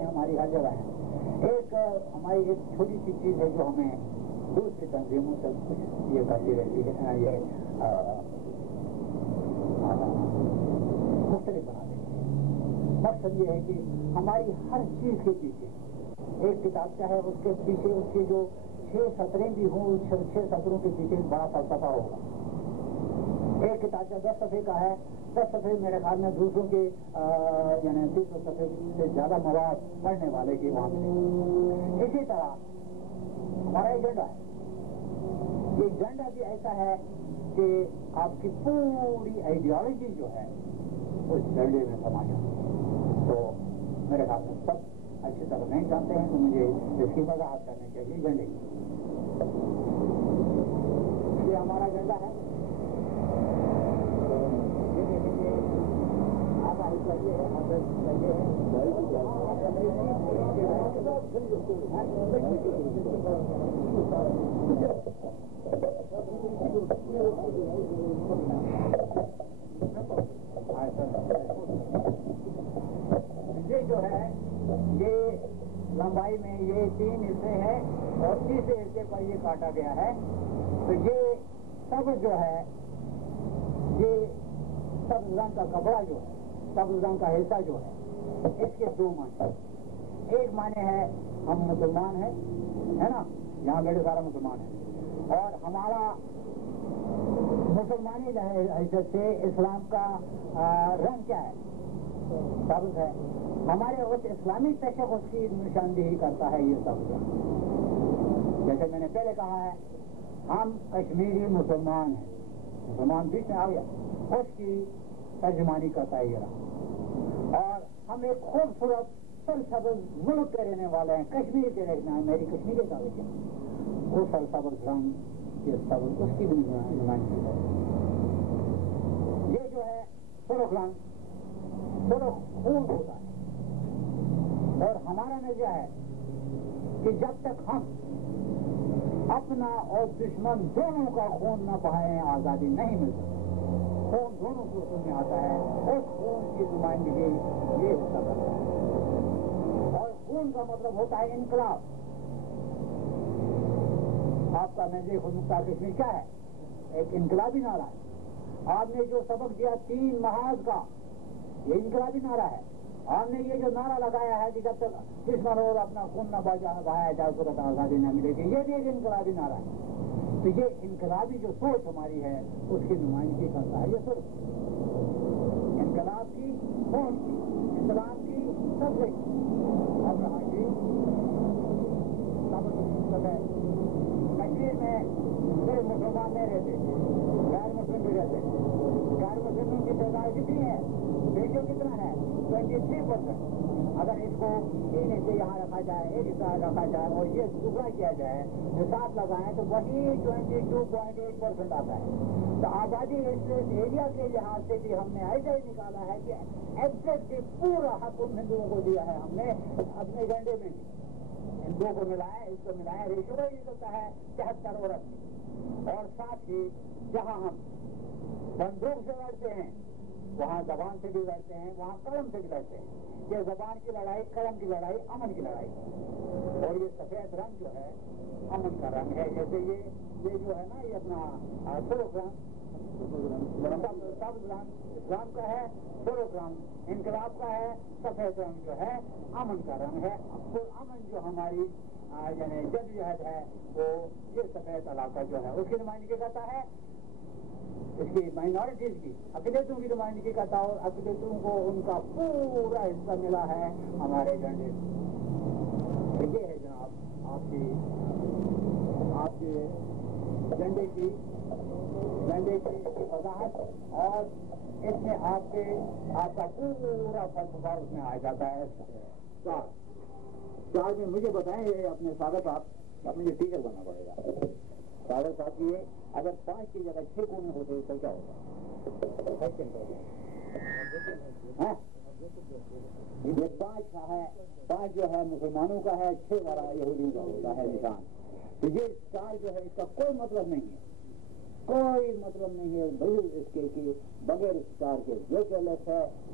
باتیں ہماری ہر جگہ ہیں. ایک ہماری ایک چھوٹی سی چیز ہے جو ہمیں دوسری تنظیموں سے کچھ یہ کرتی رہتی ہے، یہ مختلف بنا دیتی ہے. مقصد یہ ہے کہ ہماری ہر چیز کے پیچھے ایک کتابچہ ہے، اس کے پیچھے اس کی جو 6 سطریں بھی ہوں، 6 سطروں کے پیچھے بڑا فلسفہ ہوگا. ایک کتابچہ 10 صفحے کا ہے، 10 صفحے میرے خیال میں دوسروں کے یعنی 300 صفحے سے زیادہ مواد پڑھنے والے کی وہاں ملے. اسی طرح ہمارا ایجنڈا ہے. یہ ایجنڈا بھی ایسا ہے کہ آپ کی پوری آئیڈیالوجی جو ہے اس ایجنڈے میں سما جائے. تو میرے خیال میں سب اچھی طرح نہیں جانتے ہیں، تو مجھے اس کی وضاحت کرنی چاہیے. ایجنڈے یہ ہمارا ایجنڈا ہے. یہ جو ہے یہ لمبائی میں یہ 3 حصے ہیں اور تیسرے حصے پر یہ کاٹا گیا ہے. تو یہ سب جو ہے یہ سبز رنگ کا کپڑا جو ہے، سبز رنگ کا حصہ جو ہے، اس کے 2 معنی. ایک معنی ہے ہم مسلمان ہیں، ہے نا، یہاں بیٹھے سارا مسلمان ہے، اور ہمارا مسلمانی حیثیت سے اسلام کا رنگ کیا ہے؟ سبز ہے. ہمارے اس اسلامی تشخص کی نشاندہی کرتا ہے یہ سبز رنگ. جیسے میں نے پہلے کہا ہے ہم کشمیری مسلمان ہیں، مسلمان بیچ میں آ گیا، اس کی ترجمانی کرتا ہے یہ رنگ. اور ہم ایک خوبصورت سرسبز ملک کے رہنے والے ہیں، کشمیر کے رہنا ہے، میری کشمیری کا وجہ وہ سرسبز رنگ یہ سبز اس کی بھی نمائندگی ہے. یہ جو ہے سرخ رنگ سرخ خون ہوتا ہے. اور ہمارا نظریہ ہے کہ جب تک ہم اپنا اور دشمن دونوں کا خون نہ بہائیں آزادی نہیں مل سکتی. خون دونوں صورتوں میں آتا ہے، اس خون کی نمائندگی یہ حصہ کرتا ہے. اور خون کا مطلب ہوتا ہے انقلاب. آپ کا نظریہ خود مختار کشمیر کیا ہے؟ ایک انقلابی نعرہ ہے. آپ نے جو سبق دیا 3 محاذ کا، یہ انقلابی نعرہ ہے. آپ نے یہ جو نعرہ لگایا ہے کہ جب تک دشمن اور اپنا خون نہ بہایا جائے اس وقت آزادی نہ ملے گی، یہ بھی ایک انقلابی نعرہ ہے. تو یہ انقلابی جو سوچ ہماری ہے اس کی نمائندگی کرتا ہے یہ صرف انقلاب کی، خون کی، اسلام کی، سب کی. اب رہا جی کشمیر میں صرف مسلمان نہیں رہتے، غیر مسلم بھی رہتے. غیر مسلموں کی تعداد کتنی ہے؟ ریشو کتنا ہے؟ 23%. اگر اس کو 3 حصے یہاں رکھا جائے، 1 حصہ رکھا جائے اور یہ ٹکڑا کیا جائے، حساب لگائیں تو وہی 22.8% آتا ہے. تو آبادی ایریا کے لحاظ سے بھی ہم نے ایسا ہی نکالا ہے کہ ایگزیکٹلی پورا حق ان ہندوؤں کو دیا ہے ہم نے اپنے ایجنڈے میں. ہندوؤں کو ملائیں، اس کو ملائیں، ریشو وہی نکلتا ہے 73 اور 80. اور ساتھ ہی جہاں ہم بندوق سے لڑتے ہیں وہاں زبان سے بھی لڑتے ہیں، وہاں قلم سے بھی لڑتے ہیں. یہ زبان کی لڑائی، قلم کی لڑائی، امن کی لڑائی. اور یہ سفید رنگ جو ہے امن کا رنگ ہے. جیسے یہ جو ہے نا یہ اپنا سرخ رنگ سبز رنگ اسلام کا ہے، سرخ رنگ انقلاب کا ہے، سفید رنگ جو ہے امن کا رنگ ہے. امن جو ہماری یعنی جدوجہد ہے وہ یہ سفید علاقہ جو ہے اس کی نمائندگی کرتا ہے. اس کی مائنارٹیز کی، اقلیتوں کی نمائندگی کرتا ہے، اور اقلیتوں کو ان کا پورا حصہ ملا ہے ہمارے ایجنڈے. یہ ہے جناب آپ کے ایجنڈے کی وضاحت. اور اس میں آپ کا پورا فلسفہ اس میں آ جاتا ہے. چار میں مجھے بتائیں یہ اپنے صادق صاحب، اب مجھے ٹیچر بننا پڑے گا. صادق صاحب کی اگر 5 کی جگہ 6 کونے ہوتے تو کیا ہوتا؟ 5 جو ہے مسلمانوں کا ہے، 6 والا یہودیوں کا ہوتا ہے نشان. تو یہ 4 جو ہے اس کا کوئی مطلب نہیں ہے، کوئی مطلب نہیں ہے بھائی اس کے کہ بغیر اس 4 کے جو کہ لفظ ہے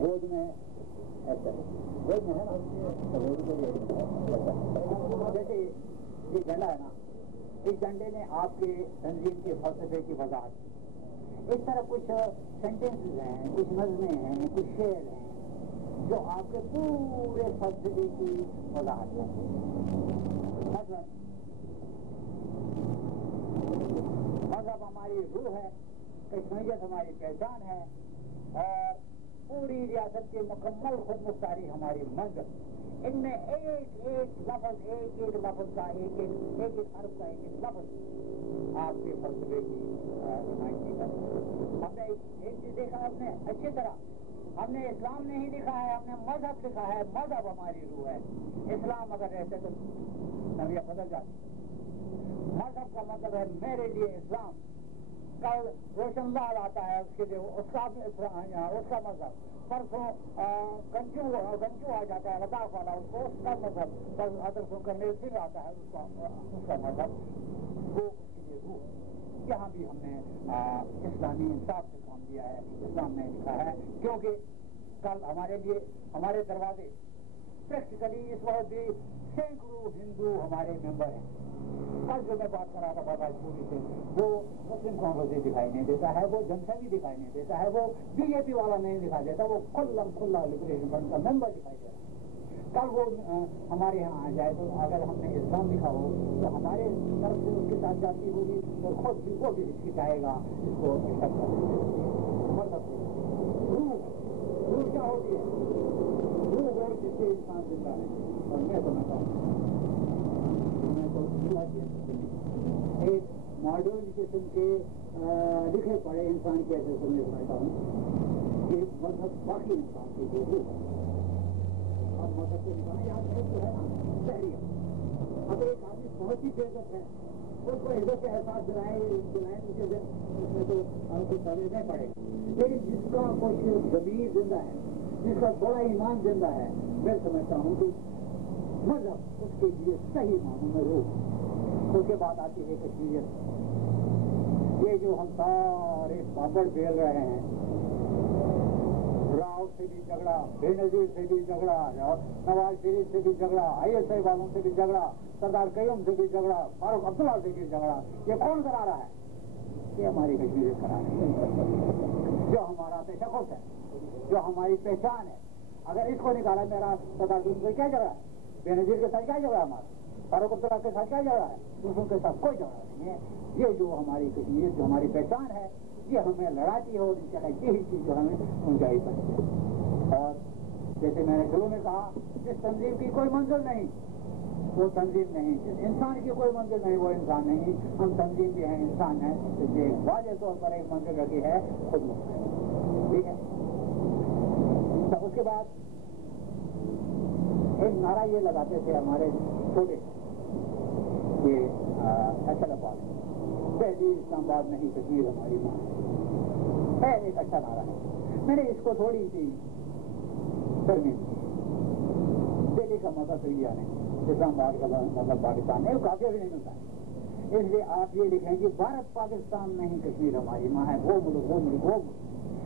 گود میں ایسا گود میں ہے نا جیسے یہ جھنڈا ہے نا اس جھنڈے نے آپ کے تنظیم کے فلسفے کی وضاحت کی اس طرح کچھ سینٹینسز ہیں کچھ نظمیں ہیں کچھ شعر ہیں جو آپ کے پورے فلسفے کی وضاحت کرتے ہیں مثلا مذہب ہماری روح ہے کشمیریت ہماری پہچان ہے اور پوری ریاست کی مکمل خود مختاری ہماری منزل ان میں ایک لفظ کا ایک حرف کا ایک لفظ آپ کے فلسفے کی نمائندگی کرتا ہے ہم نے ایک چیز دیکھا ہم نے اچھی طرح ہم نے اسلام نہیں لکھا ہے ہم نے مذہب لکھا ہے مذہب ہماری روح ہے اسلام اگر رہتے تو نوعیت بدل جاتی مذہب کا مطلب ہے میرے لیے اسلام کل روشن لال آتا ہے اس کے لیے اس کا مذہب پرسوں گنجو آ جاتا ہے لداخ والا اس کا مذہب ادرسوں کا سنگھ آتا ہے اس کا مذہب وہ اس کے لیے روح یہاں بھی ہم نے اسلامی انصاف سے کام دیا ہے اسلام نے لکھا ہے کیونکہ کل ہمارے لیے ہمارے دروازے پریکٹیکلی اس وقت بھی سینکڑوں ہندو ہمارے ممبر ہیں کل جو میں بات کر رہا تھا بابا پوری سے وہ مسلم کانگریس دکھائی نہیں دیتا ہے وہ جنتا بھی دکھائی نہیں دیتا ہے وہ بی جے پی والا نہیں دکھائی دیتا وہ کھلا لبریشن فرنٹ کا ممبر دکھائی دے رہا ہے کل وہ ہمارے یہاں آ جائے تو اگر ہم نے اسلام لکھا ہو تو ہمارے طرف سے اس کے ساتھ جاتی ہوگی اور خود بھی وہ بھی ہچکچائے گا اس کو مطلب روح کیا ہوتی ہے روح اور جس سے انسان زندہ ہے اور میں سمجھتا ہوں ایک ماڈرن قسم کے لکھے پڑھے انسان کی ایسے سمجھتا ہوں کہ مذہب باقی انسان کی جو روح ہے اور مذہب کے انسان یاد ہے تو ہے نا شہریت اب ایک آدمی بہت ہی بےعزت ہے اس کو عزت کا احساس دلائیں اس میں تو ہم کو سمجھنے پڑے گا لیکن جس کا کچھ ضمیر زندہ ہے جس کا بڑا ایمان زندہ ہے میں سمجھتا ہوں کہ مذہب اس کے لیے صحیح معنوں میں روح اس کے بعد آتی ہے کشمیریت یہ جو ہم سارے پاپڑ بیل رہے ہیں راؤ سے بھی جھگڑا بے نظیر سے بھی جھگڑا نواز شریف سے بھی جھگڑا ISI والوں سے بھی جھگڑا سردار قیوم سے بھی جھگڑا فاروق عبداللہ سے بھی جھگڑا یہ کون کرا رہا ہے یہ ہماری کشمیریت کرا رہی ہے جو ہمارا تشخص ہے جو ہماری پہچان ہے اگر اس کو نکالا میرا سردار قیوم سے کیا جھگڑا ہے بے نظیر کے ساتھ کیا جھگڑا ہمارا فاروق عبداللہ کے ساتھ کیا جھگڑا ہے دوسروں کے ساتھ کوئی جھگڑا نہیں ہے یہ جو ہماری کشمیریت جو ہماری پہچان ہے یہ ہمیں لڑاتی ہے اور یہی چیز جو ہمیں اونچائی کرتی ہے اور جیسے میں نے شروع میں کہا جس تنظیم کی کوئی منزل نہیں وہ تنظیم نہیں جس انسان کی کوئی منزل نہیں وہ انسان نہیں ہم تنظیم بھی ہیں انسان ہیں یہ واضح طور پر ایک منزل رکھی ہے خود مختلف ٹھیک ہے اس کے بعد ایک نعرہ یہ لگاتے تھے ہمارے چھوٹے یہ اچھا لگا پہلی اسلام آباد نہیں کشمیر ہماری ماں ہے ایک اچھا نعرہ ہے میں نے اس کو تھوڑی سی ترمیم کی دہلی کا مذہب انڈیا نہیں اسلام آباد کا مطلب پاکستان نہیں وہ کافی بھی نہیں ملتا ہے اس لیے آپ یہ لکھیں کہ بھارت پاکستان نہیں کشمیر ہماری ماں ہے وہ ملک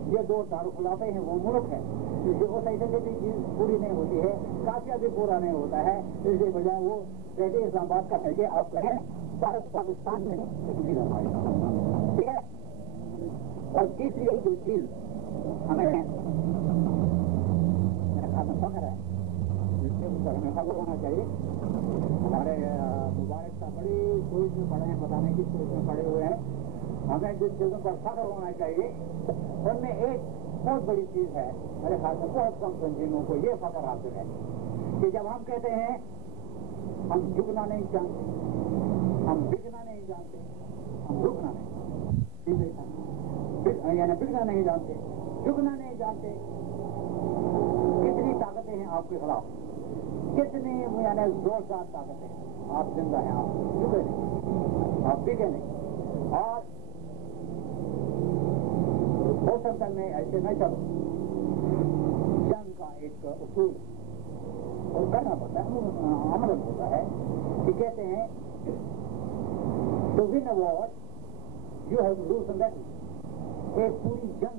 یہ دو دارالخلافے ہیں وہ ملک ہے اس لیے اس ایسے بھی چیز پوری نہیں ہوتی ہے کافیہ بھی پورا نہیں ہوتا ہے اس لیے بجائے وہ پہلے اسلام آباد کا کہیے آپ کہیں بھارت پاکستان میں کشمیر ہماری ماں ٹھیک ہے اور تیسری جو چیز ہمیں میرا خاتم فخر ہے جس کے اوپر ہمیں فخر ہونا چاہیے ہمارے مبارک صاحب بڑی سوچ میں پڑے ہیں پتہ نہیں کس سوچ میں پڑے ہوئے ہیں ہمیں جن چیزوں پر فخر ہونا چاہیے ان میں ایک بہت بڑی چیز ہے میرے خیال میں بہت کم تنظیموں کو یہ فخر حاصل ہے کہ جب ہم کہتے ہیں ہم جھکنا نہیں جانتے ہم بکنا نہیں جانتے ہم رکنا نہیں یعنی بکنا نہیں جانتے جھکنا نہیں جانتے کتنی طاقتیں ہیں آپ کے خلاف کتنی یعنی زوردار طاقتیں ہیں آپ زندہ ہیں آپ جھکے نہیں آپ بکے نہیں اور ہو سکتا میں ایسے نہ چلو جنگ کا ایک اصول اور کرنا پڑتا ہے عمل ہوتا ہے کہ کہتے ہیں to win a war you have to lose a battle ایک پوری جنگ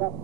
10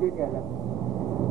JKLF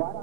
12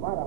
12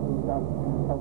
2-4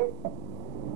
1।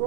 2,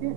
30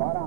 12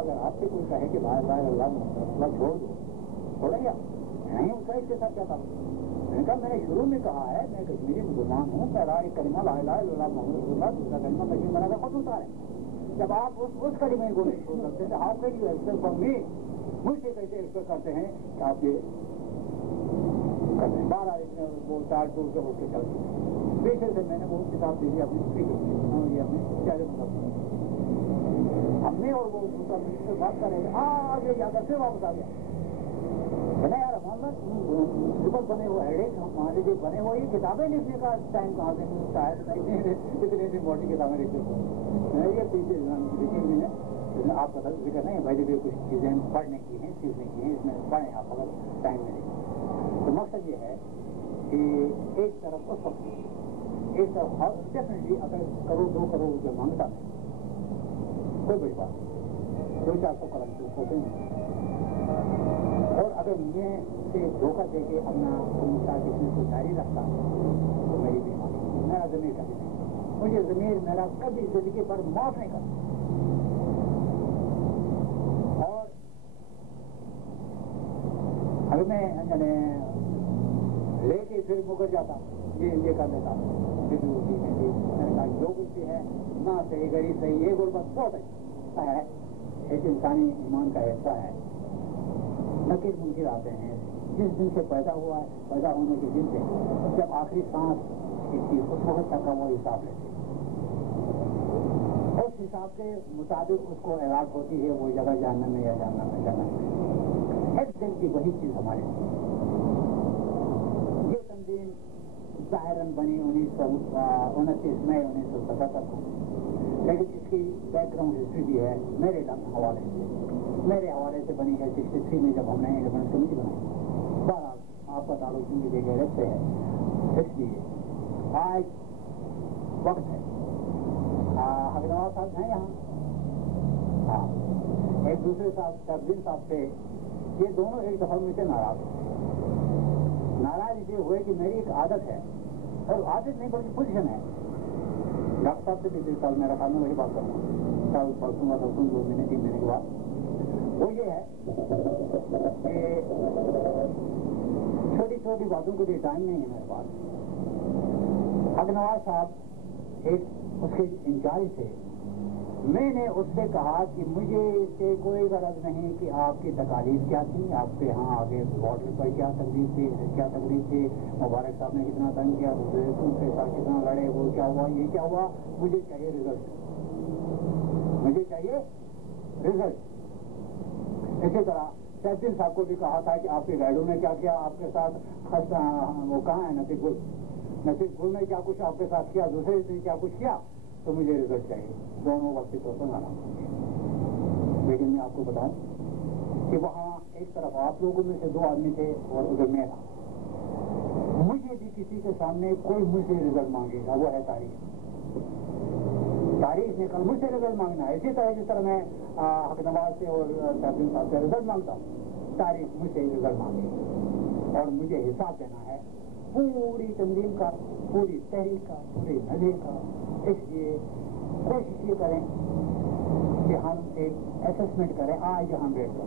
اگر آپ سے کوئی کہے کہ لا الہ الا اللہ محمد رسول اللہ چھوڑ دو، چھوڑیں گے نہیں؟ ان کا اس کے ساتھ کیا تعلق؟ میں نے کہا میں نے شروع میں کہا ہے میں کشمیری مسلمان ہوں، پہلا ایک کلمہ لا الہ الا اللہ محمد رسول اللہ، دوسرا کلمہ کشمیر بنا کر خود اتارے. جب آپ اس کلمے کو نہیں چھوڑ سکتے تو how can you expect from me? مجھ سے کیسے ایکسپیکٹ کرتے ہیں کہ آپ یہ کرتے ہیں؟ 12 وہ 4 ٹور کے ہو کے چلتے ہیں. پیچھے سے میں نے وہ کتاب دی تھی اپنی اسپیکر یہ اپنے پیارے مطلب ہم نے، اور وہ دوسرا مجھ سے بات کر رہے ہیں آگے جا کر پھر واپس آ گیا. میں نے یار محمد پرنسپل بنے ہوئے ہیڈنگ ہمارے جو بنے ہوئے کتابیں لکھنے کا ٹائم کہاں سے شاید اتنی امپورٹنٹ کتابیں لکھتے ہوں. یہ پیچھے لکھی ہوئی ہے، آپ کا ذکر نہیں بھائی بھی کچھ چیزیں پڑھنے کی ہیں سیکھنے کی ہیں، اس میں پڑھیں آپ اگر ٹائم ملے. تو مقصد یہ ہے کہ ایک طرف اس وقت ایک طرف ڈیفینیٹلی اگر کروڑ 2 کروڑ روپئے مانگتا ہے کوئی بڑی بات 200-400 کرنسی ہوتے ہیں، اور اگر میں سے دھوکہ دے کے اپنا بزنس کو جاری رکھتا تو میری بیماری میرا ضمیر کبھی نہیں، مجھے ضمیر میرا کبھی زندگی پر معاف نہیں کرتا. اور اگر میں لے کے پھر مکر جاتا یہ کر لیتا میں نے کہا جو کچھ بھی ہے نہ صحیح غریب صحیح یہ غربت بہت اچھا ہے، ایک انسانی ایمان کا حصہ ہے. نقیر منکر آتے ہیں جس دن سے پیدا ہوا ہے، پیدا ہونے کے دن سے جب آخری سانس کی اس وقت تک کا وہ حساب لیتے ہیں. اس حساب کے مطابق اس کو اعراض ہوتی ہے وہ جگہ جاننے میں یا جاننا میں جانا میں. ایگزیکٹلی وہی چیز ہمارے یہ تنظیم ظاہراً بنی 1929 مئی 1977 کو، لیکن اس کی بیک گراؤنڈ ہسٹری بھی ہے میرے حوالے سے بنی ہے 63 میں جب ہم نے انڈیپینڈنس کمیٹی بنائی. بہرحال آپ کا تعلق زندگی کے غیرت سے ہے، اس لیے آج وقت ہے. حقنواز صاحب ہیں یہاں، ہاں ایک دوسرے صاحب تبدیل صاحب سے یہ دونوں ایک دفعہ مجھ سے ناراض اس لیے ہوئے کہ میری ایک عادت ہے، اور عادت نہیں بلکہ پوزیشن ہے. ڈاکٹر صاحب سے بھی 3 سال میرا خیال میں وہی بات کروں گا، کل پرسوں 2 مہینے 3 مہینے کے بعد. وہ یہ ہے کہ چھوٹی چھوٹی باتوں کے لیے ٹائم نہیں ہے میرے پاس. حقنواز صاحب ایک اس کے انچارج تھے. میں نے اس سے کہا کہ مجھے اس سے کوئی غرض نہیں کہ آپ کی تکالیف کیا تھی، آپ کے ہاں آگے بارڈر پر کیا تکلیف تھی، مبارک صاحب نے کتنا تنگ کیا، دوسرے ان کے ساتھ کتنا لڑے، وہ کیا ہوا یہ کیا ہوا، مجھے چاہیے رزلٹ. اسی طرح سیفدین صاحب کو بھی کہا تھا کہ آپ کے گائیڈوں نے کیا کیا، آپ کے ساتھ وہ کہاں ہے نصیب گل نے کیا کچھ آپ کے ساتھ کیا، دوسرے نے کیا کچھ کیا، تو مجھے رزلٹ چاہیے. دونوں وقت طور پر آنا. لیکن میں آپ کو بتاؤں کہ وہاں ایک طرف آپ لوگوں میں سے 2 آدمی تھے اور ادھر میں تھا. مجھے بھی کسی کے سامنے کوئی مجھ سے رزلٹ مانگے گا وہ ہے تاریخ نے کل مجھ سے رزلٹ مانگنا ہے. اسی طرح جس طرح میں حقنواز سے اور سیفدین صاحب سے رزلٹ مانگتا ہوں، تاریخ مجھ سے رزلٹ مانگے اور مجھے حساب دینا ہے پوری تنظیم کا، پوری تحریک کا، پورے نظر کا. اس لیے کوشش یہ کریں کہ ہم ایک اسسمنٹ کریں آج ہم بیٹھ کر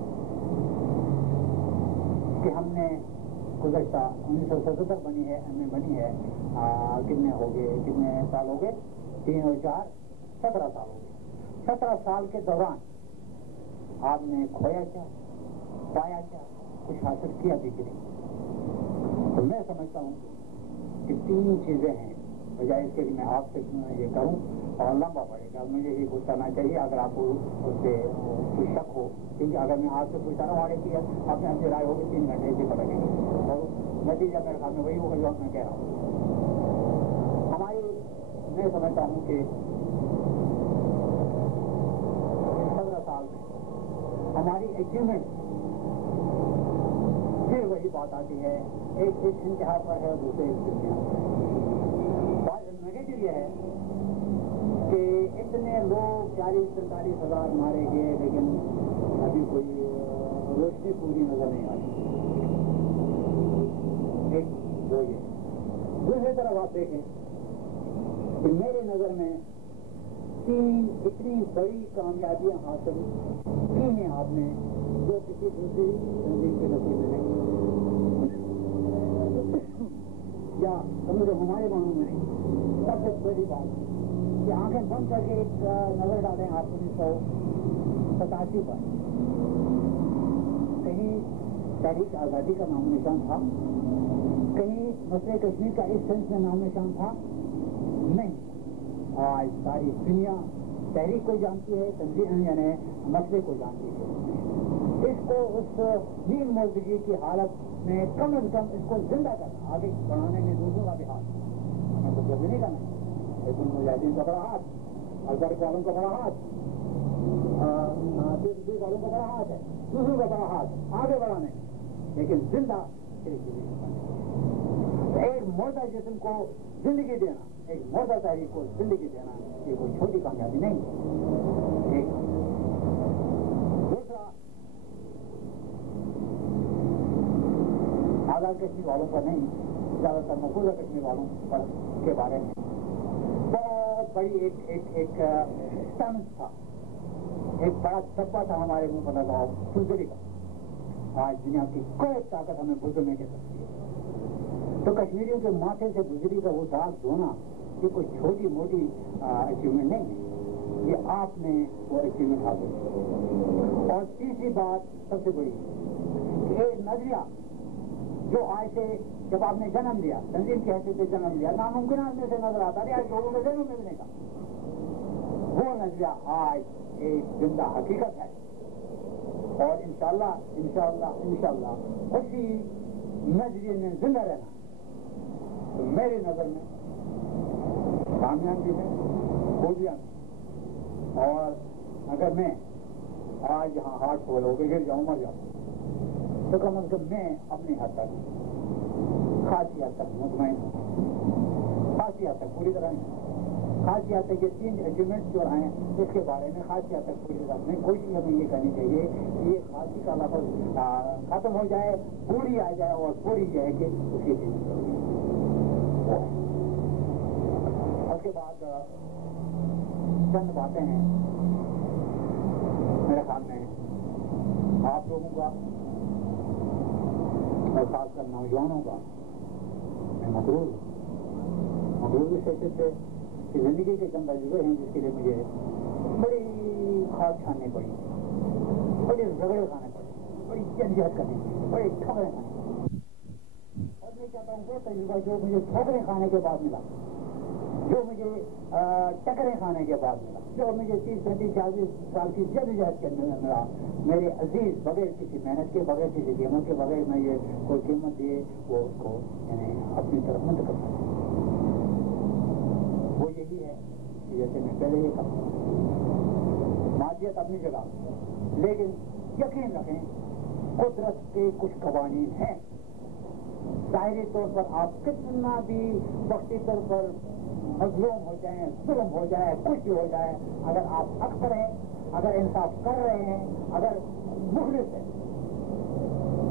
کہ ہم نے گزشتہ 1977 بنی ہے ایم اے بنی ہے، کتنے ہو گئے، کتنے سال ہو گئے، 3 اور 4 17 سال ہو گئے. 17 سال کے دوران آپ نے کھویا کیا، پایا کیا، کچھ حاصل کیا بھی کہ نہیں. تو میں سمجھتا ہوں کہ 3 چیزیں ہیں، بجائے اس کے لیے میں آپ سے یہ کروں اور لمبا پڑے گا. مجھے یہ کچھ کرنا چاہیے اگر آپ کو اس سے کوئی شک ہو، کیونکہ اگر میں آپ سے پوچھتا رہا ہوں آگے کی آپ نے ہم سے رائے ہوگی 3 گھنٹے سے پڑے گی اور نتیجہ میرے خیال میں وہی ہوگا جو میں کہہ رہا ہوں. میں سمجھتا ہوں کہ 15 سال میں ہماری اچیومنٹ پھر وہی بات آتی ہے، ایک انتہا پر ہے اور دوسرے انتہا پر. نیگیٹو یہ ہے کہ اتنے لوگ 40-45 ہزار مارے گئے لیکن ابھی کوئی روشنی پوری نظر نہیں آئی. ایک دو یہ دوسری طرف آپ دیکھیں کہ میرے نظر میں اتنی بڑی کامیابیاں حاصل کی ہیں آپ نے جو کسی دوسری تنظیم کے نصیب میں نہیں، یا سمجھو ہمارے معنوں میں نہیں. سب سے بڑی بات کہ آنکھیں بند کر کے ایک نظر ڈالیں آپ 1987 پر، کہیں تحریک آزادی کا نام و نشان تھا؟ کہیں مسئلہ کشمیر کا اس سینس میں نام و نشان تھا؟ نہیں. آج ساری دنیا تحریک کو جانتی ہے، تنظیم یعنی مسئلے کو جانتی ہے. اس کو اس نیم موجودگی کی حالت میں کم از کم اس کو زندہ کرنا، آگے بڑھانے میں دوسروں کا بھی ہاتھ، ہمیں تو جلدی نہیں کرنا ہے. لیکن مجاہدین کا بڑا ہاتھ، البرٹ والوں کا بڑا ہاتھ، والوں کا بڑا ہاتھ ہے، دوسروں کا بڑا ہاتھ آگے بڑھانے، لیکن زندہ ایک مردہ جسم کو زندگی دینا، ایک مردہ تحریک کو زندگی دینا، یہ کوئی چھوٹی کامیابی نہیں. ایک دوسرا، آزاد کشمیر والوں پر نہیں، زیادہ تر مقبوضہ کشمیر والوں پر کے بارے میں بہت بڑی ایک سنس تھا، ایک بڑا ڈبہ تھا ہمارے منہ پر لگاؤ بزدلی کا. آج دنیا کی کوئی طاقت ہمیں بزدل نہیں کر سکتی ہے. تو کشمیریوں کے ماتھے سے بزدلی کا وہ داغ دھونا یہ کوئی چھوٹی موٹی اچیومنٹ نہیں ہے، یہ آپ نے وہ اچیومنٹ حاصل کی. اور تیسری بات سب سے بڑی کہ ایک نظریہ جو آج سے جب آپ نے جنم لیا، تنظیم کی حیثیت سے جنم لیا، ناممکنات میں سے نظر آتا ہے آج لوگوں کے ذہنوں میں ملنے کا، وہ نظریہ آج ایک زندہ حقیقت ہے. اور انشاءاللہ اسی نظریے میں زندہ رہنا تو میری نظر میں کامیابی ہے، خوبیاں. اور اگر میں آج یہاں ہارٹ فیل ہو کے گر جاؤں، مر جاؤں، تو کم از کم میں اپنی حد تک خاصی حد تک مطمئن ہوں، خاصی حد تک پوری طرح نہیں، خاصی حد تک یہ 3 اچیومنٹس جو ہیں اس کے بارے میں خاصی حد تک پوری طرح نہیں. کوشش ہمیں یہ کرنی چاہیے کہ یہ خاصی کا لفظ ختم ہو جائے، پوری آ جائے، اور پوری یہ ہے کہ اس کی چیز. اس کے بعد چند باتیں ہیں میرے خیال میں آپ لوگوں کا اور خاص کر نوجوانوں کا میں مغرور اس حیثیت سے کہ زندگی کے چند تجربے ہیں جس کے لیے مجھے بڑی خاص چھاننی پڑی، بڑے رگڑے کھانے پڑے، بڑی جدوجہد کرنی پڑی، بڑے ٹھوکریں کھانے پڑی. اور میں چاہتا ہوں وہ تجربہ جو مجھے ٹھوکریں کھانے کے بعد ملا، جو مجھے ٹکریں کھانے کے بعد ملا، جو مجھے 30-35-40 سال کی جدوجہد کے اندر ملا، میرے عزیز بغیر کسی محنت کے، بغیر کسی قیمت کے، بغیر میں یہ کوئی قیمت دیے وہ اس کو یعنی اپنی طرف منتقل کرتا، وہ یہی ہے کہ جیسے میں پہلے یہ کہا، مادیت اپنی جگہ، لیکن یقین رکھیں قدرت کے کچھ قوانین ہیں. ظاہری طور پر آپ کتنا بھی وقتی طور پر مظلوم ہو جائیں، ظلم ہو جائے، کچھ بھی ہو جائے، اگر آپ حق پر ہیں، اگر انصاف کر رہے ہیں، اگر مخلص ہیں،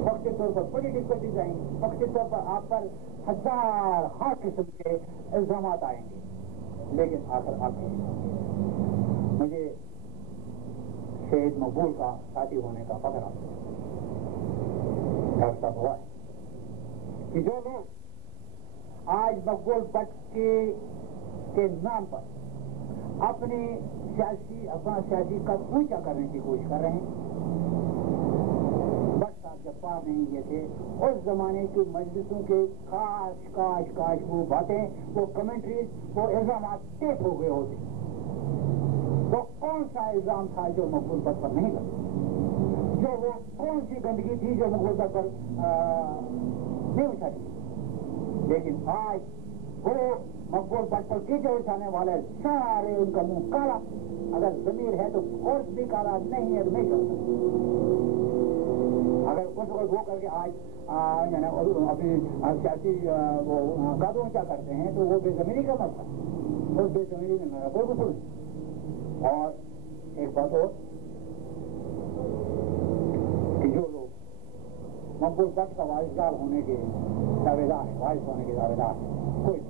وقتی طور پر بڑی ڈفیکلٹیز آئیں گی، وقتی طور پر آپ پر 1000 قسم کے الزامات آئیں گے، لیکن آخر مجھے شہید مقبول کا ساتھی ہونے کا فخر ڈاکٹر ہوا ہے کہ جو لوگ آج مقبول بٹ کے نام پر اپنا سیاسی قد اونچا کرنے کی کوشش کر رہے ہیں. بٹ صاحب جب پار نہیں یہ تھے اس زمانے کی مجلسوں کے کاش وہ باتیں، وہ کمنٹریز، وہ الزامات ٹیپ ہو گئے ہوتے. وہ کون سا الزام تھا جو مقبول بٹ پر نہیں لگا؟ جو وہ کون سی گندگی تھی جو مقبول بٹ پر نہیں اچھاتی؟ لیکن آج وہ مقبول بٹ پر کیچڑ اٹھانے والے سارے ان کا منہ کالا، اگر ضمیر ہے تو اور بھی کالا، نہیں ہے تو نہیں کر سکتا. اگر اس وقت وہ کر کے آج اپنی سیاسی وہ قد اونچا کرتے ہیں تو وہ بے زمینی کا مسئلہ، اس بے زمینی میں میرا کوئی قصور نہیں. اور ایک بات اور کہ جو لوگ مقبول بٹ کا وارثدار ہونے کے دعوے دار ہیں، وارث ہونے کے دعوے دار ہیں، کوئی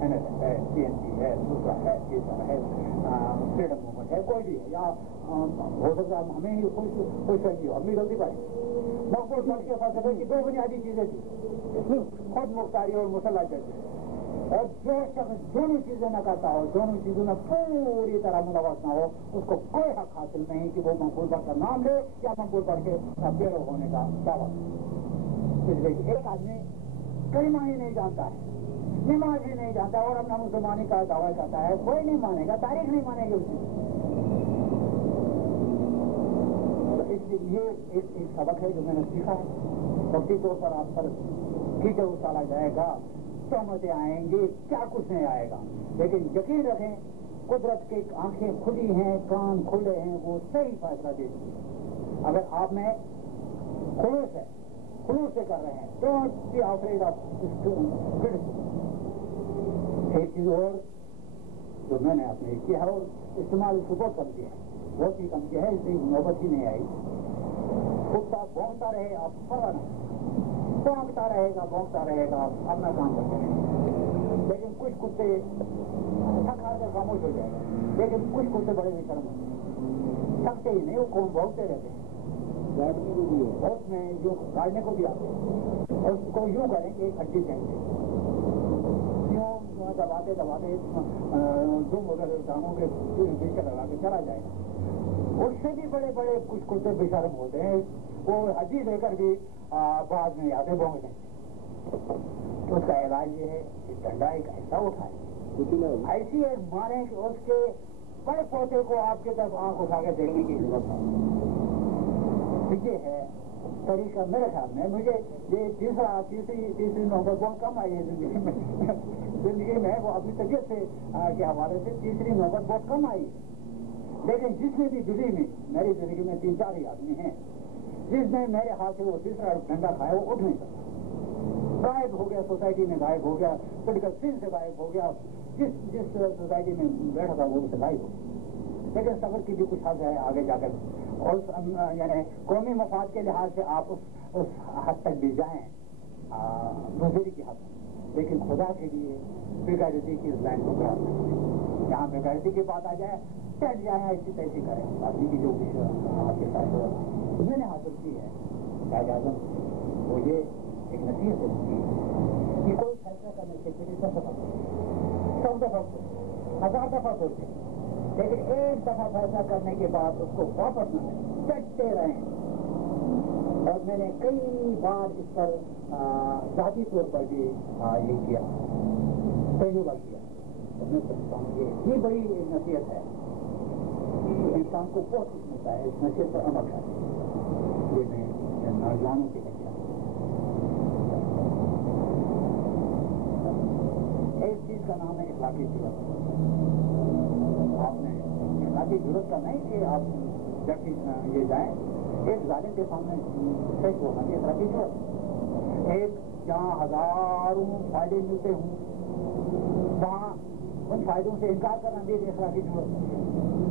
NSS ہے, CNC ہے, دوسرا ہے, تیسرا ہے, فریڈم موومنٹ ہے, کوئی بھی ہے, یا ہو سکتا ہے ہمیں ہی کوئی سہی ہو, ہم بھی غلطی پائیں. مقبول فرق کے فلسفے کی دو بنیادی چیزیں تھیں, خود مختاری اور مسلح جذبے. اور جو شخص دونوں چیزیں نہ کرتا ہو, دونوں چیزوں میں پوری طرح ملوث نہ ہو, اس کو کوئی حق حاصل نہیں کہ وہ مقبول پر کا نام لے یا مقبول پر کے پیرو ہونے کا دعویٰ. اس لیے ایک آدمی کلمہ ہی نہیں جانتا ہے, نماز ہی نہیں جانتا اور اپنا مسلمانی کا دعویٰ کرتا ہے, کوئی نہیں مانے گا, تاریخ نہیں مانے گی اس کی. اس لیے یہ ایک سبق ہے جو میں نے سیکھا ہے. وقتی طور پر آپ پر کھینچے اتارا جائے گا, تہمتیں آئیں گی, کیا کچھ نہیں آئے گا, لیکن یقین رکھیں قدرت کی آنکھیں کھلی ہیں, کان کھلے ہیں, وہ صحیح فیصلہ دیتی ہے. اگر آپ میں خلوص سے کر رہے ہیں, don't be afraid of criticism. ایک چیز اور جو میں نے اپنے کیا ہے اور استعمال اس کو بہت کم کیا ہے, بہت ہی کم کیا ہے, اس لیے نوبت ہی نہیں آئی. کتا بھونکتا رہے, آپ پرواہ نہیں, بھونکتا رہے گا, اپنا کام کرتے رہے گا. لیکن کچھ کتے تھک ہار کر خاموش ہو جائے گا, لیکن کچھ کتے بڑے بے شرم ہوتے ہیں, تھکتے ہی نہیں, وہ کون بھونکتے رہتے ہیں. بہت میں جو کاٹنے کو بھی آتے ہیں, اور اس کو یوں کریں کہ ایک ہڈی پھینک دیں, یوں دباتے دو مگر دانوں کے بیچ کر لگا کے چلا جائے گا. اس سے بھی بڑے بڑے کچھ کتے بے شرم ہوتے ہیں, وہ ہڈی لے کر بھی بعد میں آتے بھونک دیں. تو اس کا علاج یہ ہے کہ ڈنڈا ایک ایسا اٹھائے, ایسی ایک مارے کہ اس کے بڑے پوتے کو آپ کی طرف آنکھ اٹھا کے دیکھنے کی ضرورت ہے. یہ ہے طریقہ میرے خیال میں. مجھے یہ تیسری نوبت بہت کم آئی ہے زندگی میں, وہ اپنی طبیعت سے کے حوالے سے تیسری نوبت بہت کم آئی ہے. لیکن جس نے بھی دلی میں, میری زندگی میں 3-4 ہی آدمی ہیں, جس نے میرے ہاتھ سے وہ تیسرا ڈنڈا کھایا, وہ اٹھ نہیں سکتا, غائب ہو گیا, سوسائٹی میں غائب ہو گیا, پولیٹیکل سین سے غائب ہو گیا, جس سوسائٹی میں بیٹھا تھا وہ سے غائب ہو گیا. لیکن صبر کی بھی کچھ حد ہے آگے جا کر, اور یعنی قومی مفاد کے لحاظ سے آپ اس حد تک بھی جائیں, بزرگی کی حد تک, لیکن خدا کے لیے بےغیرتی کی اس لائن کو کراس کریں. جہاں بےغیرتی کی بات آ جائے, ٹٹ جائیں, ایسی تیسی کریں. آدمی کی جو آپ کے ساتھ میں نے حاصل کی ہے قائد اعظم, وہ یہ ایک نصیحت ہے کہ کوئی فیصلہ کرنے سے پہلے 100 دفعہ 1000 دفعہ سوچیں, لیکن ایک دفعہ فیصلہ کرنے کے بعد اس کو واپس نہ لیں, ڈٹتے رہیں. اور میں نے کئی بار اس پر ذاتی طور پر بھی یہ کیا, تجربہ کیا. میں سمجھتا ہوں کہ اتنی بڑی نصیحت ہے, انسان کو بہت کچھ ملتا ہے اس نصیحت پر عمل کریں. یہ میں نوجوانوں کے لیے ایک چیز کا نام ہے اخلاقی ضرورت. آپ نے اخلاقی ضرورت کا نہیں کہ آپ جب یہ جائیں ایک ظالم کے سامنے صحیح ہونا چاہیے. اخلاقی ضرورت ایک جہاں ہزاروں فائدے ملتے ہوں, وہاں ان فائدوں سے انکار کرنا بھی اخلاقی ضرورت.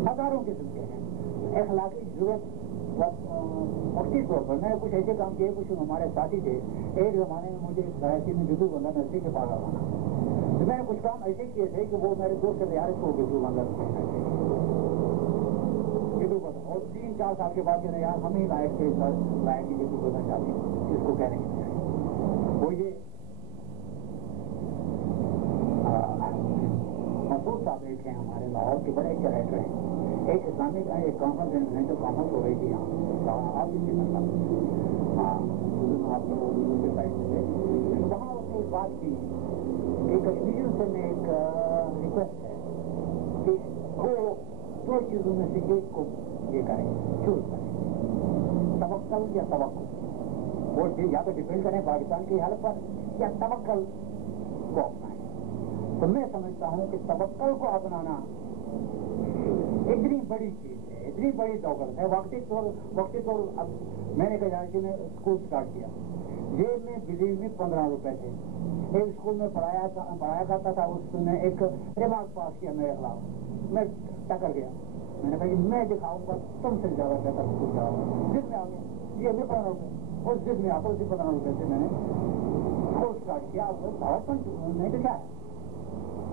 ہزاروں قسم کے ہیں اخلاقی ضرورت. وقتی طور پر میں نے کچھ ایسے کام کیے, کچھ ہمارے ساتھی تھے, ایک زمانے میں مجھے کراچی میں جدو بندہ نرسری کے پاس آنا, میں نے کچھ کام ایسے کیے تھے کہ وہ میرے دوست سے ریاست ہو گئی جدو بندہ جدو بندہ, اور 3-4 سال کے بعد یار ہم ہی لائق تھے, لائق کی جدو بندہ چاہتے ہیں اس کو کہنے کے وہ یہ مسعود صاحب ایک ہیں ہمارے لاہور کے بڑے کریکٹر ہیں. ایک اسلامک ایک کانفرنس انٹرنیشنل کانفرنس ہو رہی تھی یہاں, آپ بھی سکتا آپ لوگوں کے سائڈ سے, وہاں اس نے ایک بات کی کہ کشمیریوں سے میں ایک ریکویسٹ ہے کہ وہ 2 چیزوں میں سے ایک کو یہ کریں, چوز کریں, توکل یا توقع. وہ یا تو ڈپینڈ کریں پاکستان کی حالت پر یا توکل کو اپنائیں. تو میں سمجھتا ہوں کہ توکل کو اپنانا اتنی بڑی چیز ہے, اتنی بڑی دولت ہے. وقتی طور اب میں نے کراچی میں اسکول اسٹارٹ کیا, جیب میں بجلی میں 15 روپے تھے. ایک اسکول میں پڑھایا کرتا تھا, اس نے ایک ریمارک پاس کیا میرے خلاف, میں ٹکر گیا. میں نے کہا کہ میں دکھاؤں گا تم سے زیادہ بہتر اسکول جاؤں. جس میں آ گیا یہ بھی 15 روپے, اور جس میں آتا اسی 15 روپے سے میں نے اسکول اسٹارٹ کیا. نہیں تو کیا ہے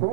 2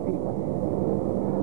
3%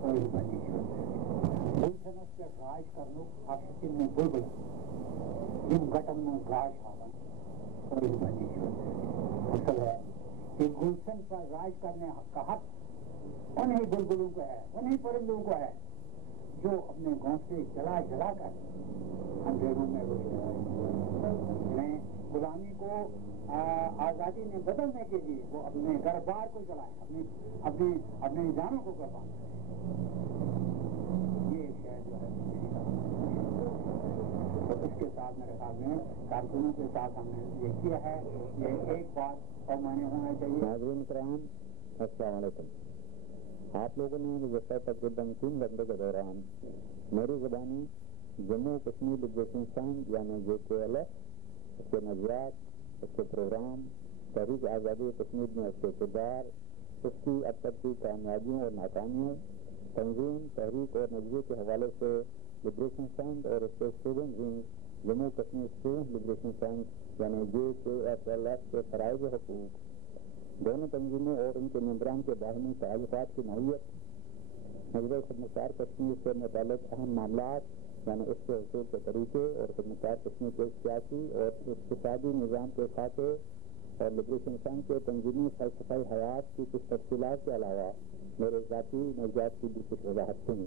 کوئی بندی گلشنس پہ راج کر لو آشتن میں بلبل جن گٹن میں راج ہاون کوئی بندی اصل ہے کہ گلشن پر راج کرنے کا حق انہیں بلبلوں کو ہے، انہیں پرندوں کو ہے جو اپنے گھونسلے جلا جلا کر اندھیروں میں میں غلامی کو آزادی میں بدلنے کے لیے وہ اپنے گھر بار کو جلائیں، اپنے جانوں کو قربان کریں۔ یہ ایک شہر جو ہے تو اس کے ساتھ میرے خیال میں کارکنوں کے ساتھ ہم نے یہ کیا ہے، یہ ایک بات اور معنی ہونا چاہیے۔ ناظرین کرام السلام علیکم۔ آپ لوگوں نے گزشتہ تقریباً 3 گھنٹے کے دوران میری زبانی جموں کشمیر لبریشن فرنٹ یعنی JKLF، اس کے نظریات، اس کے پروگرام، تحریک آزادی کشمیر میں اس کے کردار، اس کی اب تک کی کامیابیوں اور ناکامیوں، تنظیم، تحریک اور نظریے کے حوالے سے لبریشن فرنٹ اور اس کے student wing Jammu Kashmir student liberation front یعنی JKFLF کے فرائض و حقوق، دونوں تنظیموں اور ان کے ممبران کے باہمی تعلقات کی نوعیت، نظر خدمتکار کشمیر سے متعلق اہم معاملات یعنی اس کے حصول کے طریقے اور خدمتکار کشمیر کے سیاسی اور اقتصادی نظام کے خاکے اور لبریشن فرنٹ کے تنظیمی فلسفہ حیات کی کچھ تفصیلات کے علاوہ میرے ذاتی نظریات کی بھی کچھ وضاحت تھی۔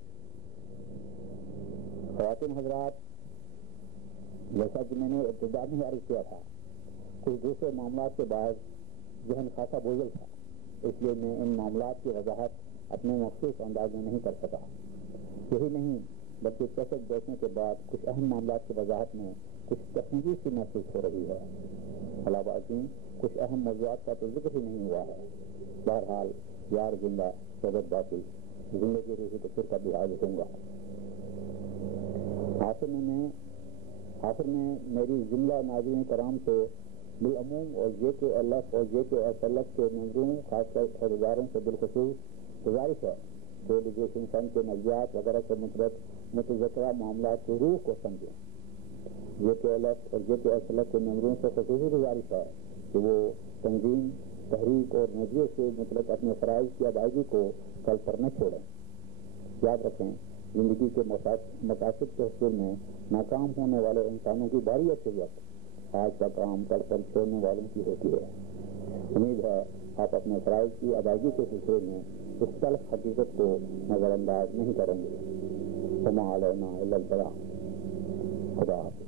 خواتین حضرات، جیسا کہ میں نے ابتدا میں عرض کیا تھا، کچھ دوسرے معاملات کے بعد ذہن خاصا بوجھل تھا، اس لیے میں ان معاملات کی وضاحت اپنے مخصوص انداز میں نہیں کر سکا۔ یہی نہیں بلکہ کیسٹ دیکھنے کے بعد کچھ اہم معاملات کی وضاحت میں کچھ تشنجی سی محسوس ہو رہی ہے۔ علاوہ ازیں کچھ اہم موضوعات کا تو ذکر ہی نہیں ہوا ہے۔ بہرحال یار زندہ صحبت باقی، زندگی روحی تو پھر کبھی حاضر ہوں گا۔ آخر میں میری جملہ ناظرین کرام سے بالعموم اور JKLF اور JKFLF کے ممبروں خاص کر عہدیداروں سے بالخصوص گزارش ہے کہ لبریشن فرنٹ کے نظریات وغیرہ سے متذکرہ معاملات کی روح کو سمجھیں۔ JKLF اور JKFLF کے ممبروں سے خصوصی گزارش ہے کہ وہ تنظیم، تحریک اور نظریے سے متعلق اپنے فرائض کی ادائیگی کو کل پر نہ چھوڑیں۔ یاد رکھیں، زندگی کے مقاصد کے حصول میں ناکام ہونے والے انسانوں کی بھاری اکثریت آج کا کام کل پر چھوڑنے والوں کی ہوتی ہے۔ امید ہے آپ اپنے فرائض کی ادائیگی کے سلسلے میں اس تلخ حقیقت کو نظر انداز نہیں کریں گے۔ وما علینا الا البلاغ۔ خدا حافظ۔